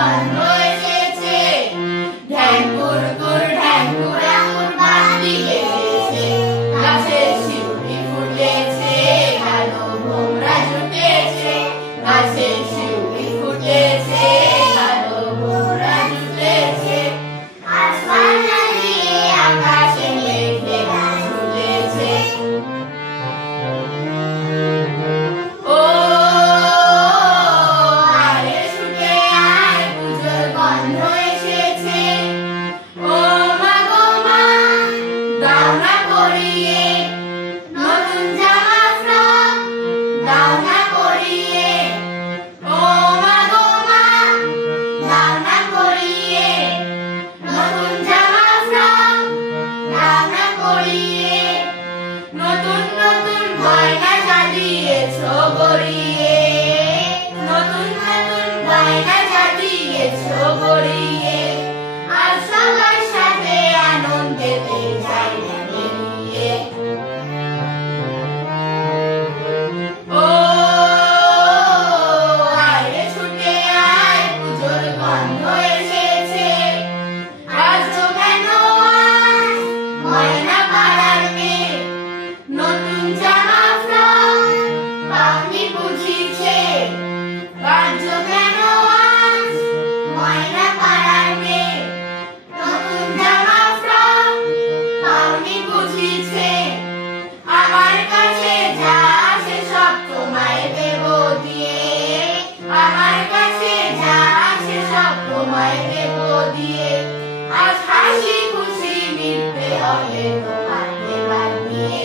গন্ধ এসেছে, ঢ্যাং কুর কুর ঢ্যাং কুড়াকুর বাতি গেছে, গাছে শিউলি ফুটেছে, কালো ভোমরা জুটেছে, গাছে শিউলি ফুটেছে, কালো ভোমরা জুটেছে, আসমান দিয়ে আকাশে মেঘেরা ঝুলেছে। ও আরে ছুটে আয়, পুজোর গন্ধ এসেছে। ও মা গো মা, দাও না পরিয়ে নতুন জামা ফ্রক, দাও না পরিয়ে। ও মা গো মা, দাও না পরিয়ে নতুন জামা ফ্রক, দাও না পরিয়ে। নতুন নতুন গয়না সাজিয়েছো গড়িয়ে, নতুন নতুন গয়না সাজিয়েছো গড়িয়ে, আর সবার সাথে আনন্দেতে যাই না বেরিয়ে। ও আরে ছুটে আয়, পুজোর গন্ধ এসেছে। রাজ্য কেন আজ ময়না পাড়ার মেয়ে, নতুন জামা ফ্রক পাওনি বুঝিছে। রাজ্য কেন আজ ময়না পাড়ার মেয়ে, নতুন জামা ফ্রক পাওনি বুঝিছে। আমার কাছে যা আছে সব তোমায় দেব দিয়ে, আমার কাছে যা আছে সব তোমায় দেব দিয়ে, আজ হাসি খুশি মিটতে হবে তোমার দেবার নিয়ে।